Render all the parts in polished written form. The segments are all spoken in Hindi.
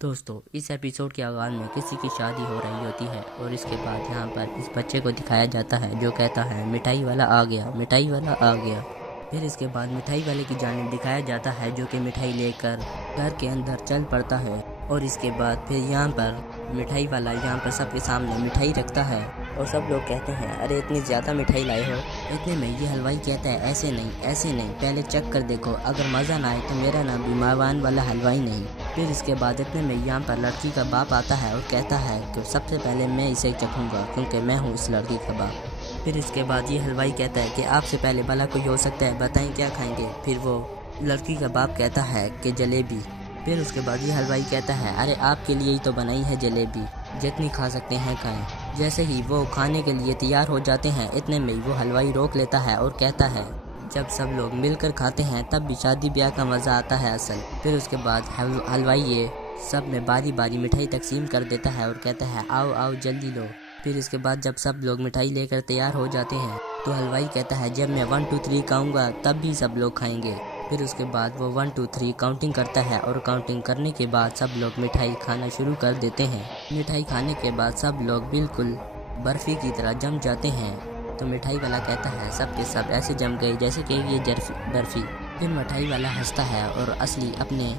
दोस्तों, इस एपिसोड के आगाज़ में किसी की शादी हो रही होती है और इसके बाद यहाँ पर इस बच्चे को दिखाया जाता है जो कहता है मिठाई वाला आ गया, मिठाई वाला आ गया। फिर इसके बाद मिठाई वाले की जानिब दिखाया जाता है जो कि मिठाई लेकर घर के अंदर चल पड़ता है। और इसके बाद फिर यहाँ पर मिठाई वाला यहाँ पर सबके सामने मिठाई रखता है और सब लोग कहते हैं अरे इतनी ज़्यादा मिठाई लाए हो। इतने में ये हलवाई कहता है ऐसे नहीं, पहले चख कर देखो, अगर मज़ा ना आए तो मेरा नाम भी मावान वाला हलवाई नहीं। फिर इसके बाद इतने में यहाँ पर लड़की का बाप आता है और कहता है कि सबसे पहले मैं इसे चखूँगा क्योंकि मैं हूँ इस लड़की का बाप। फिर इसके बाद ये हलवाई कहता है कि आपसे पहले भला कोई हो सकता है, बताएं क्या खाएंगे। फिर वो लड़की का बाप कहता है कि जलेबी। फिर उसके बाद ये हलवाई कहता है अरे आपके लिए ही तो बनाई है जलेबी, जितनी खा सकते हैं खाएं। जैसे ही वो खाने के लिए तैयार हो जाते हैं इतने में वो हलवाई रोक लेता है और कहता है जब सब लोग मिलकर खाते हैं तब भी शादी ब्याह का मज़ा आता है असल। फिर उसके बाद हलवाई ये सब में बारी बारी मिठाई तकसीम कर देता है और कहता है आओ आओ जल्दी लो। फिर इसके बाद जब सब लोग मिठाई लेकर तैयार हो जाते हैं तो हलवाई कहता है जब मैं 1 2 3 कहूँगा तब भी सब लोग खाएंगे। फिर उसके बाद वो 1 2 3 काउंटिंग करता है और काउंटिंग करने के बाद सब लोग मिठाई खाना शुरू कर देते हैं। मिठाई खाने के बाद सब लोग बिल्कुल बर्फ़ी की तरह जम जाते हैं। तो मिठाई वाला कहता है सब के सब ऐसे जम गए जैसे कि ये बर्फ़ी। फिर मिठाई वाला हंसता है और असली अपने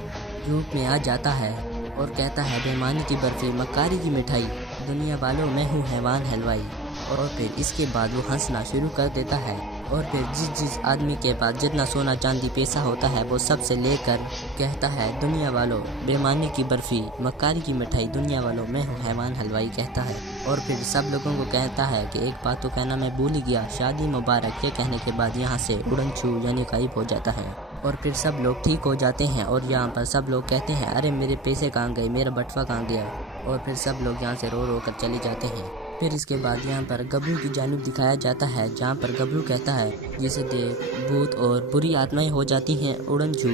रूप में आ जाता है और कहता है बेईमानी की बर्फ़ी, मक्कारी की मिठाई, दुनिया वालों मैं हूँ हैवान हलवाई। और फिर इसके बाद वो हंसना शुरू कर देता है और फिर जिस आदमी के पास जितना सोना चांदी पैसा होता है वो सब से लेकर कहता है दुनिया वालों बेईमानी की बर्फ़ी, मक्कारी की मिठाई, दुनिया वालों मैं हूँ हैवान हलवाई कहता है। और फिर सब लोगों को कहता है कि एक बात तो कहना मैं भूल ही गया, शादी मुबारक। ये कहने के बाद यहाँ से उड़न छू यानी गायब हो जाता है और फिर सब लोग ठीक हो जाते हैं और यहाँ पर सब लोग कहते हैं अरे मेरे पैसे कहाँ गए, मेरा बटवा कहाँ गया। और फिर सब लोग यहाँ से रो रो कर चले जाते हैं। फिर इसके बाद यहाँ पर गबरू की जानिब दिखाया जाता है जहाँ पर गबरू कहता है जिसे देख भूत और बुरी आत्माएं हो जाती हैं उड़न छू,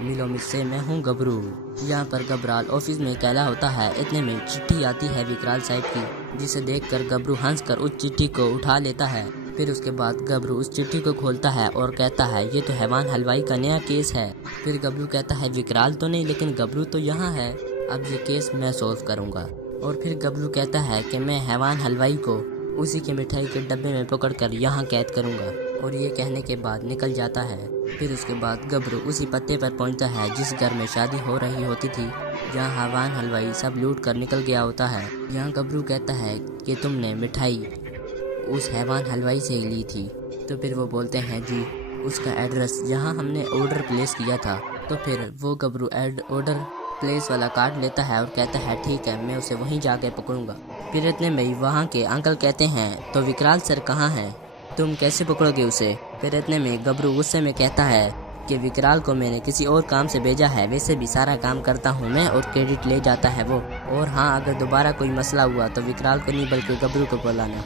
मिलो मुझसे मैं हूँ गबरू। यहाँ पर गबराल ऑफिस में कहला होता है इतने में चिट्ठी आती है विकराल साहब की, जिसे देखकर गबरू हंसकर उस चिट्ठी को उठा लेता है। फिर उसके बाद गबरू उस चिट्ठी को खोलता है और कहता है ये तो हैवान हलवाई का नया केस है। फिर गबरू कहता है विकराल तो नहीं लेकिन गबरू तो यहाँ है, अब ये केस मैं सोल्व करूँगा। और फिर गबरू कहता है कि मैं हैवान हलवाई को उसी के मिठाई के डब्बे में पकड़कर यहाँ कैद करूँगा। और ये कहने के बाद निकल जाता है। फिर उसके बाद गबरू उसी पत्ते पर पहुँचता है जिस घर में शादी हो रही होती थी, जहाँ हैवान हलवाई सब लूट कर निकल गया होता है। यहाँ गबरू कहता है कि तुमने मिठाई उस हैवान हलवाई से ही ली थी। तो फिर वो बोलते हैं जी उसका एड्रेस जहाँ हमने ऑर्डर प्लेस किया था। तो फिर वो गबरू ऑर्डर प्लेस वाला कार्ड लेता है और कहता है ठीक है मैं उसे वहीं जाके पकड़ूंगा। फिर इतने में वहाँ के अंकल कहते हैं तो विकराल सर कहाँ हैं, तुम कैसे पकड़ोगे उसे। फिर इतने में गबरू गुस्से में कहता है कि विकराल को मैंने किसी और काम से भेजा है, वैसे भी सारा काम करता हूँ मैं और क्रेडिट ले जाता है वो। और हाँ अगर दोबारा कोई मसला हुआ तो विकराल को नहीं बल्कि गबरू को बुलाना,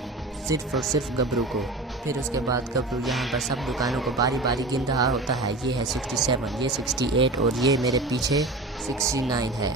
सिर्फ और सिर्फ गबरू को। फिर उसके बाद गबरू यहाँ पर सब दुकानों को बारी बारी गिन रहा होता है, ये है 67, ये 68 और ये मेरे पीछे 69 है,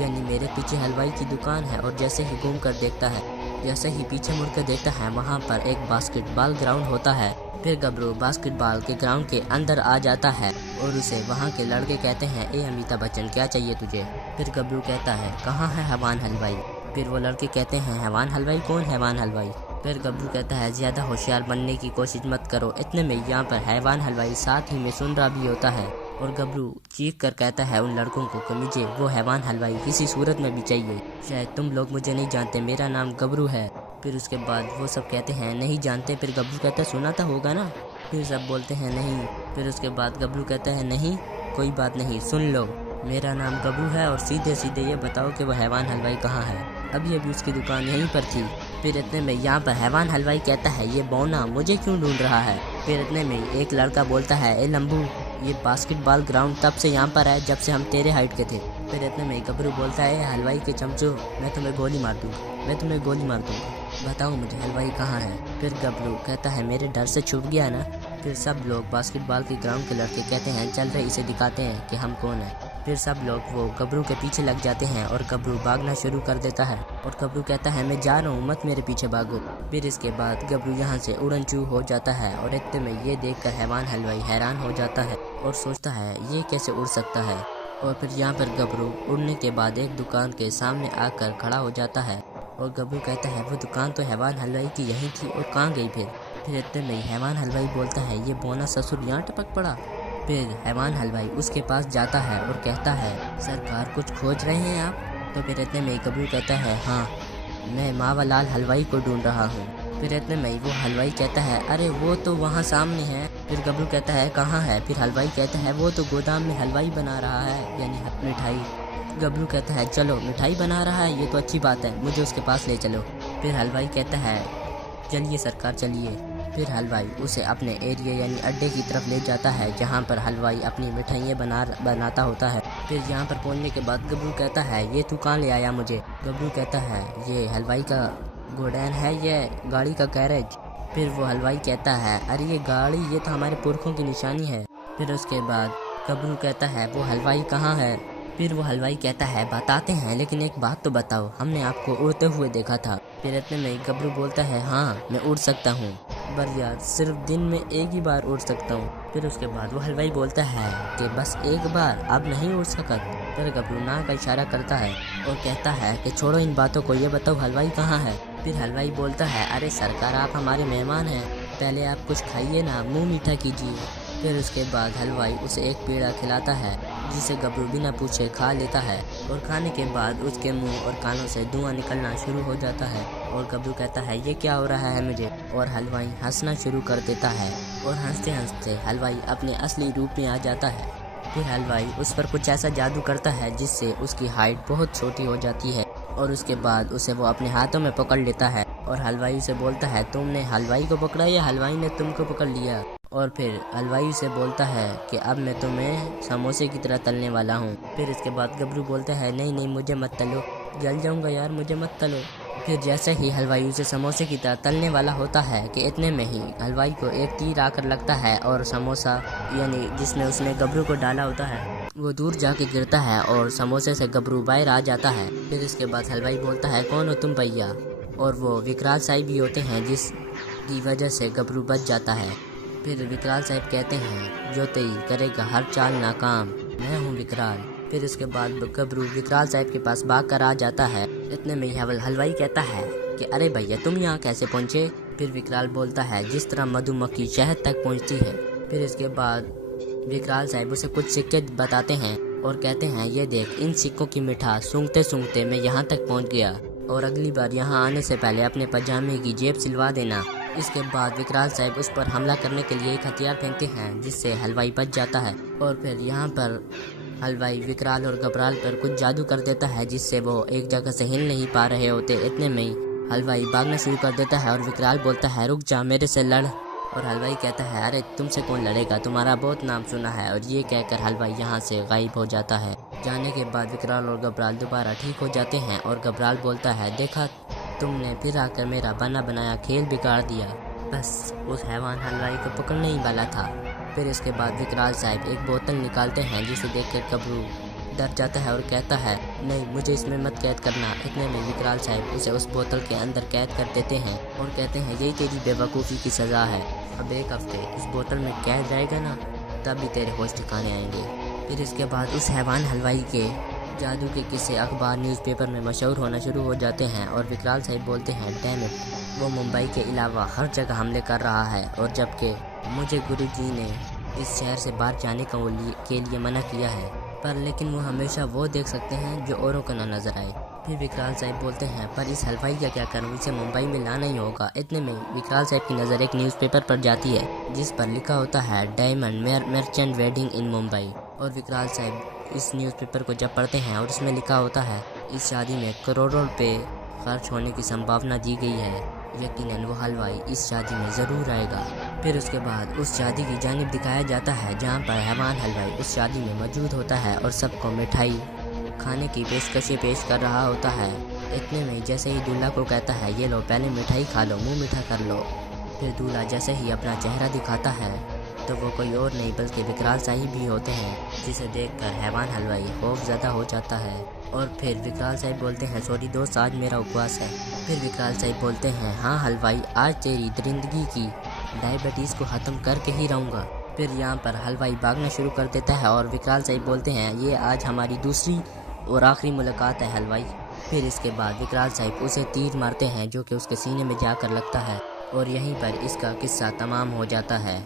यानी मेरे पीछे हलवाई की दुकान है। और जैसे ही घूम कर देखता है, जैसे ही पीछे मुड़कर देखता है वहाँ पर एक बास्केटबॉल ग्राउंड होता है। फिर गबरू बास्केटबॉल के ग्राउंड के अंदर आ जाता है और उसे वहाँ के लड़के कहते हैं ए अमिताभ बच्चन क्या चाहिए तुझे। फिर गबरू कहता है कहाँ है हैवान हलवाई। फिर वो लड़के कहते हैं हैवान हलवाई कौन हैवान हलवाई। फिर गबरू कहता है ज़्यादा होशियार बनने की कोशिश मत करो। इतने में यहाँ पर हैवान हलवाई साथ ही में सुन रहा भी होता है और गबरू चीख कर कहता है उन लड़कों को कि मुझे वो हैवान हलवाई किसी सूरत में भी चाहिए, शायद तुम लोग मुझे नहीं जानते, मेरा नाम गबरू है। फिर उसके बाद वो सब कहते हैं नहीं जानते। फिर गबरू कहता है सुना तो होगा ना। फिर सब बोलते हैं नहीं। फिर उसके बाद गबरू कहता है नहीं कोई बात नहीं, सुन लो मेरा नाम गबरू है और सीधे सीधे ये बताओ कि वह हैवान हलवाई कहाँ है। अभी उसकी दुकान यहीं पर थी। फिर इतने में यहाँ पर हैवान हलवाई कहता है ये बौना मुझे क्यों ढूंढ रहा है। फिर इतने में एक लड़का बोलता है ए लंबू ये बास्केटबॉल ग्राउंड तब से यहाँ पर है जब से हम तेरे हाइट के थे। फिर इतने में गबरू बोलता है हलवाई के चमचो मैं तुम्हें गोली मार दूँगा, मैं तुम्हें गोली मार दूँगा, बताओ मुझे हलवाई कहाँ है। फिर गबरू कहता है मेरे डर से छुप गया ना। फिर सब लोग बास्केटबॉल के ग्राउंड के लड़के कहते हैं चल रहे इसे दिखाते हैं कि हम कौन है। फिर सब लोग वो गबरू के पीछे लग जाते हैं और गबरू भागना शुरू कर देता है और गबरू कहता है मैं जा रहा हूँ मत मेरे पीछे भागो। फिर इसके बाद गबरू यहाँ से उड़न चू हो जाता है और इतने में ये देखकर हैवान हलवाई हैरान हो जाता है और सोचता है ये कैसे उड़ सकता है। और फिर यहाँ पर गबरू उड़ने के बाद एक दुकान के सामने आकर खड़ा हो जाता है और गबरू कहता है वो दुकान तो हैवान हलवाई की यहीं थी और कहाँ गई फिर इतने में हैवान हलवाई बोलता है ये बोना ससुर यहाँ टपक पड़ा। फिर हैवान हलवाई उसके पास जाता है और कहता है सरकार कुछ खोज रहे हैं आप। तो फिर इतने में गबरू कहता है हाँ मैं मावालाल हलवाई को ढूंढ रहा हूँ। फिर इतने में वो हलवाई कहता है अरे वो तो वहाँ सामने है। फिर गबरू कहता है कहाँ है। फिर हलवाई कहता है वो तो गोदाम में हलवाई बना रहा है यानी मिठाई। गबरू कहता है चलो मिठाई बना रहा है ये तो अच्छी बात है मुझे उसके पास ले चलो। फिर हलवाई कहता है चलिए सरकार चलिए। फिर हलवाई उसे अपने एरिया यानी अड्डे की तरफ ले जाता है जहाँ पर हलवाई अपनी मिठाइयाँ बनाता होता है। फिर यहाँ पर पहुँचने के बाद गबरू कहता है ये तू कहाँ ले आया मुझे। गबरू कहता है ये हलवाई का गोडाउन है ये गाड़ी का गैरेज। फिर वो हलवाई कहता है अरे ये गाड़ी ये तो हमारे पुरखों की निशानी है। फिर उसके बाद गबरू कहता है वो हलवाई कहाँ है। फिर वो हलवाई कहता है बताते हैं लेकिन एक बात तो बताओ हमने आपको उड़ते हुए देखा था। फिर इतने में गबरू बोलता है हाँ मैं उड़ सकता हूँ पर यार सिर्फ दिन में एक ही बार उड़ सकता हूँ। फिर उसके बाद वो हलवाई बोलता है कि बस एक बार अब नहीं उड़ सकता। फिर गबरू ना का इशारा करता है और कहता है कि छोड़ो इन बातों को ये बताओ हलवाई कहाँ है। फिर हलवाई बोलता है अरे सरकार आप हमारे मेहमान हैं पहले आप कुछ खाइए ना मुँह मीठा कीजिए। फिर उसके बाद हलवाई उसे एक पेड़ा खिलाता है जिसे गबरू बिना पूछे खा लेता है और खाने के बाद उसके मुंह और कानों से धुआं निकलना शुरू हो जाता है और गबरू कहता है ये क्या हो रहा है मुझे। और हलवाई हंसना शुरू कर देता है और हंसते हंसते हलवाई अपने असली रूप में आ जाता है। फिर हलवाई उस पर कुछ ऐसा जादू करता है जिससे उसकी हाइट बहुत छोटी हो जाती है और उसके बाद उसे वो अपने हाथों में पकड़ लेता है और हलवाई से बोलता है तुमने हलवाई को पकड़ा या हलवाई ने तुमको पकड़ लिया। और फिर हलवाई से बोलता है कि अब मैं तुम्हें समोसे की तरह तलने वाला हूँ। फिर इसके बाद गबरू बोलता है नहीं नहीं मुझे मत तलो जल जाऊँगा यार मुझे मत तलो। फिर जैसे ही हलवाई उसे समोसे की तरह तलने वाला होता है कि इतने में ही हलवाई को एक तीर आकर लगता है और समोसा यानी जिसमें उसने गबरू को डाला होता है वो दूर जाके गिरता है और समोसे से गबरू बाहर आ जाता है। फिर इसके बाद हलवाई बोलता है कौन हो तुम भैया। और वो विकराल साहब भी होते हैं जिसकी वजह से गबरू बच जाता है। फिर विकराल साहब कहते हैं जो तेई करेगा हर चाल नाकाम मैं हूँ विकराल। फिर इसके बाद गबरू विकराल साहब के पास भाग कर आ जाता है। इतने में हलवाई कहता है कि अरे भैया तुम यहाँ कैसे पहुँचे। फिर विकराल बोलता है जिस तरह मधुमक्खी शहद तक पहुँचती है। फिर इसके बाद विकराल साहब उसे कुछ सिक्के बताते हैं और कहते हैं ये देख इन सिक्कों की मिठास सूंघते सूंघते मैं यहाँ तक पहुँच गया और अगली बार यहाँ आने से पहले अपने पजामे की जेब सिलवा देना। इसके बाद विकराल साहब उस पर हमला करने के लिए एक हथियार फेंकते हैं जिससे हलवाई बच जाता है। और फिर यहाँ पर हलवाई विकराल और घबराल पर कुछ जादू कर देता है जिससे वो एक जगह से हिल नहीं पा रहे होते। इतने में ही हलवाई भागना शुरू कर देता है और विकराल बोलता है रुक जा मेरे से लड़। और हलवाई कहता है अरे तुमसे कौन लड़ेगा तुम्हारा बहुत नाम सुना है। और ये कहकर हलवाई यहाँ से गायब हो जाता है। जाने के बाद विकराल और घबराल दोबारा ठीक हो जाते हैं और घबराल बोलता है देखा तुमने फिर आकर मेरा बना बनाया खेल बिगाड़ दिया बस उस हैवान हलवाई को पकड़ने ही वाला था। फिर इसके बाद विकराल साहब एक बोतल निकालते हैं जिसे देखकर गबरू डर जाता है और कहता है नहीं मुझे इसमें मत कैद करना। इतने में विकराल साहब उसे उस बोतल के अंदर कैद कर देते हैं और कहते हैं यही तेरी बेवकूफ़ी की सज़ा है। अब एक हफ्ते इस बोतल में कैद रहेगा ना तभी तेरे होश ठिकाने आएंगे। फिर इसके बाद उस हैवान हलवाई के जादू के किस्से अखबार न्यूज़पेपर में मशहूर होना शुरू हो जाते हैं और विकराल साहब बोलते हैं डैम इट वो मुंबई के अलावा हर जगह हमले कर रहा है और जबकि मुझे गुरुजी ने इस शहर से बाहर जाने के लिए मना किया है पर लेकिन वो हमेशा वो देख सकते हैं जो औरों को ना नजर आए। फिर विकराल साहब बोलते हैं पर इस हलवाई का क्या करूँ इसे मुंबई में लाना ही होगा। इतने में विकराल साहब की नज़र एक न्यूज़पेपर पर जाती है जिस पर लिखा होता है diamond merchant wedding in Mumbai. और विकराल साहब इस न्यूज़पेपर को जब पढ़ते हैं और उसमें लिखा होता है इस शादी में करोड़ों रुपए खर्च होने की संभावना दी गई है यकीनन वो हलवाई इस शादी में ज़रूर आएगा। फिर उसके बाद उस शादी की जानिब दिखाया जाता है जहाँ पर हैवान हलवाई उस शादी में मौजूद होता है और सबको मिठाई खाने की पेशकशें पेश कर रहा होता है। इतने में जैसे ही दूल्हा को कहता है ये लो पहले मिठाई खा लो मुँह मीठा कर लो। फिर दूल्हा जैसे ही अपना चेहरा दिखाता है तो वो कोई और नहीं बल्कि विकराल साहब भी होते हैं जिसे देखकर हैवान हलवाई खौफज़दा हो जाता है। और फिर विकराल साहब बोलते हैं सॉरी दोस्त आज मेरा उपवास है। फिर विकराल साहब बोलते हैं हाँ हलवाई आज तेरी दरिंदगी की डायबिटीज़ को ख़त्म करके ही रहूँगा। फिर यहाँ पर हलवाई भागना शुरू कर देता है और विकराल साहब बोलते हैं ये आज हमारी दूसरी और आखिरी मुलाकात है हलवाई। फिर इसके बाद विकराल साहब उसे तीर मारते हैं जो कि उसके सीने में जाकर लगता है और यहीं पर इसका किस्सा तमाम हो जाता है।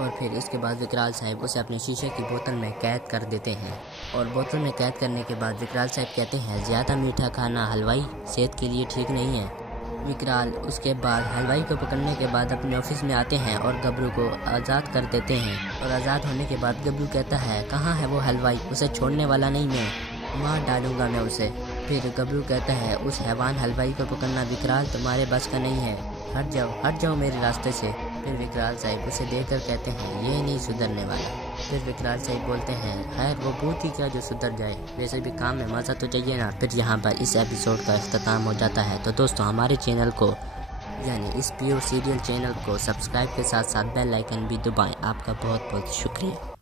और फिर इसके बाद विकराल साहब उसे अपने शीशे की बोतल में कैद कर देते हैं और बोतल में कैद करने के बाद विकराल साहब कहते हैं ज़्यादा मीठा खाना हलवाई सेहत के लिए ठीक नहीं है। विकराल उसके बाद हलवाई को पकड़ने के बाद अपने ऑफिस में आते हैं और गबरू को आज़ाद कर देते हैं। और आज़ाद होने के बाद गबरू कहता है कहाँ है वो हलवाई, उसे छोड़ने वाला नहीं, मैं मार डालूंगा मैं उसे। फिर गबरू कहता है उस हैवान हलवाई को पकड़ना विकराल तुम्हारे बस का नहीं है, हट जाओ मेरे रास्ते से। फिर विकराल साहब उसे देखकर कहते हैं ये नहीं सुधरने वाला। फिर विकराल साहब बोलते हैं खैर वो भूत ही क्या जो सुधर जाए, वैसे भी काम में मज़ा तो चाहिए ना। फिर यहाँ पर इस एपिसोड का अख्ताम हो जाता है। तो दोस्तों हमारे चैनल को यानी इस प्योर सीरियल चैनल को सब्सक्राइब के साथ साथ बेल आइकन भी दबाएं। आपका बहुत बहुत शुक्रिया।